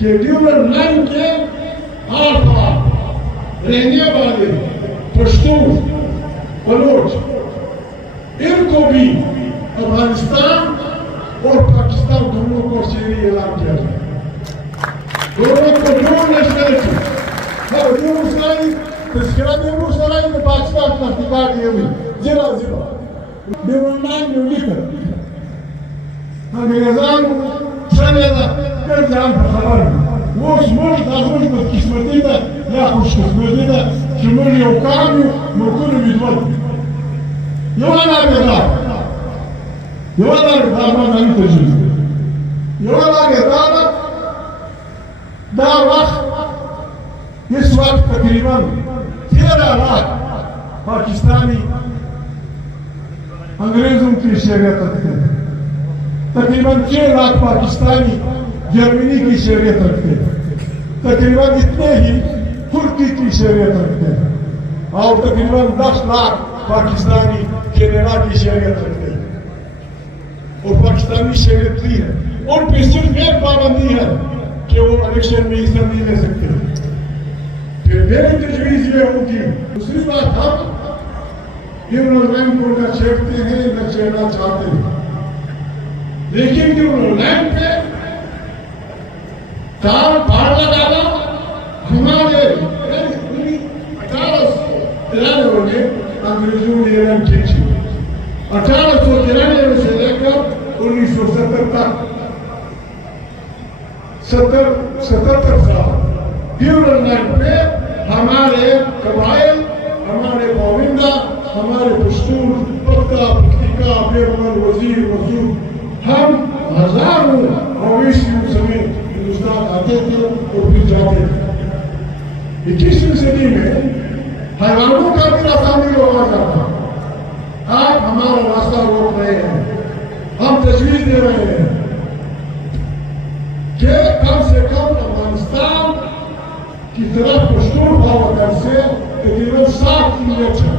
کہ ڈیولر لائن کے آر پار رہنے والے پشتون بلوچ ان کو بھی افغانستان اور پاکستان دونوں کو شہری اعلان کیا جائے. دونوں کو دو نیشنلٹی اور دو مسائل تذکرہ دے مسائل میں پاکستان کا اختیار دیے ہوئے ضلع بیرونان میں لکھر انگریزان شنیدہ کر جان پر خبر وہ اس ملک آخوش بد قسمتی دا یا خوش قسمتی دا کہ ملک یو کام یو ملکون بیدول یوانا بیدار یوانا بیدار ما نمی تجویز یوانا بیدار دا وقت اس وقت تقریباً 13 لاکھ پاکستانی انگریزوں کی شریعت رکھتے ہیں. تقریباً 6 لاکھ پاکستانی جرمنی کی شریعت رکھتے ہیں. تقریباً اتنے ہی ترکی کی شریعت رکھتے ہیں اور تقریباً 10 لاکھ پاکستانی کینیڈا کی شریعت رکھتے ہیں. اور پاکستانی شریعت بھی ہے. ان پہ صرف ایک پابندی ہے کہ وہ الیکشن میں حصہ نہیں لے سکتے. پھر میری تجویز یہ ہوگی. دوسری بات ہم ڈیولر لائن کو نہ چھیڑتے ہیں نہ چھیڑنا چاہتے ہیں لیکن ڈیولر لائن پہ تار پار لگانا ہمارے 1893 میں انگریزوں نے اعلان کی تھی. 1893 سے لے کر 1970 تک 77 سال ڈیولر لائن پہ ہمارے قبائل ہمارے پابندہ ہمارے پشتون پختہ پختیکا بیرمن وزیر وزور ہم ہزاروں مویشیوں سمیت ہندوستان آتے تھے اور پھر جاتے تھے. 21ویں صدی میں حیوانوں کا بھی راستہ روکا جاتا. آپ ہمارا راستہ روک رہے ہیں. ہم تجویز دے رہے ہیں کہ کم سے کم افغانستان کی طرف پشتون بھاوتن سے تقریباً 7 کلومیٹر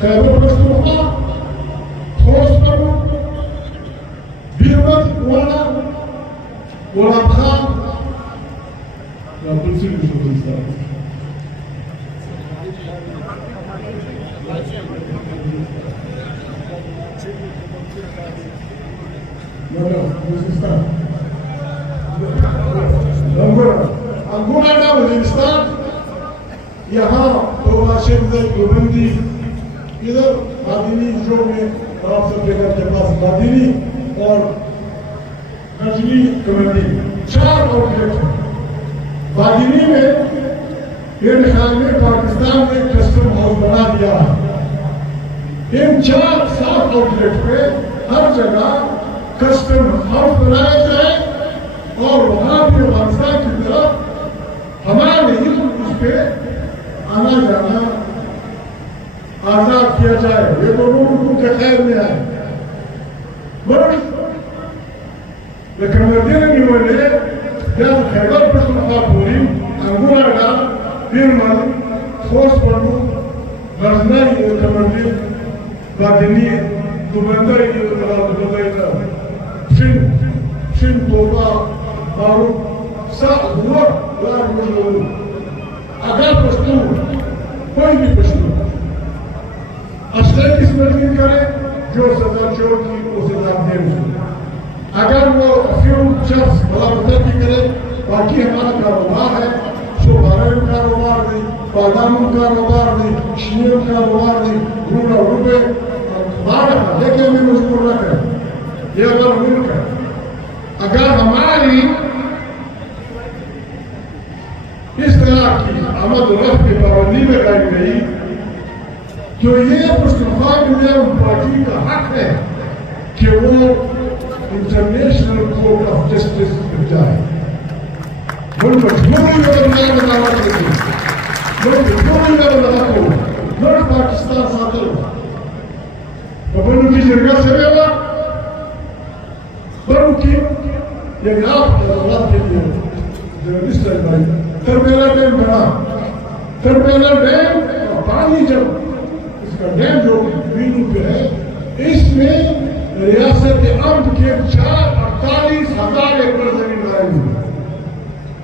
خیبر پختونخوا خوست پٹن بیرمن وانا غلام خان انگونا وزیرستان یہاں توبہ شیخ گوبندی ادھر بادینی جو میں رابطہ بیگر کے پاس بادینی اور نجلی کمیٹی 4 آؤٹلیٹ ہیں. بادینی میں میرے خیال میں پاکستان نے کسٹم ہاؤس بنا دیا ہے. ان 4-7 آؤٹلیٹ پہ ہر جگہ کسٹم ہاؤس بنایا جائے اور وہاں بھی افغانستان کی طرف ہمارے ہی اس پہ آنا جانا آزاد کیا جائے. یہ دونوں ملکوں کے خیر میں آئے. لیکن مدینہ نیولے جب خیبر پختونخوا پوری انگونا گا بیرمن خوست پٹن غزنی کمیٹی بادینی گوبندی شن توبہ معروف اگر پشتون کوئی بھی پشتون اصلاح کس مدین کرے جو سزا چور کی وہ سزا دے اسے. اگر وہ افیون شخص بلابطر کی کرے باقی ہمارا کاروبار ہے شوبھارن کاروبار نہیں بادام کاروبار نہیں شیر کاروبار نہیں روڑا روپے ہمارا لیکن ہمیں مجبور نہ کرے. یہ اگر ملک ہے اگر ہماری اس طرح کی آمد و رفت کی پابندی میں لائی گئی تو یہ پختونخوا یونین پارٹی کا حق ہے کہ وہ انٹرنیشنل کورٹ آف جسٹس میں جائے. ملک مجبوری میں بنانا چاہیے. ملک مجبوری میں بنانا کو ملک پاکستان ساتھ بنو کی جرگہ سے لیوا بنو کی لیکن آپ کے لیے جرنلسٹ بھائی تربیلا ڈیم بنا. تربیلا ڈیم پانی جب اس کا ڈیم جو بینو پہ ہے اس میں ریاست امن کے 48,000 ایکڑ زمین لائی ہوئی.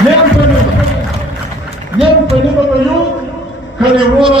nem până pe eu care ora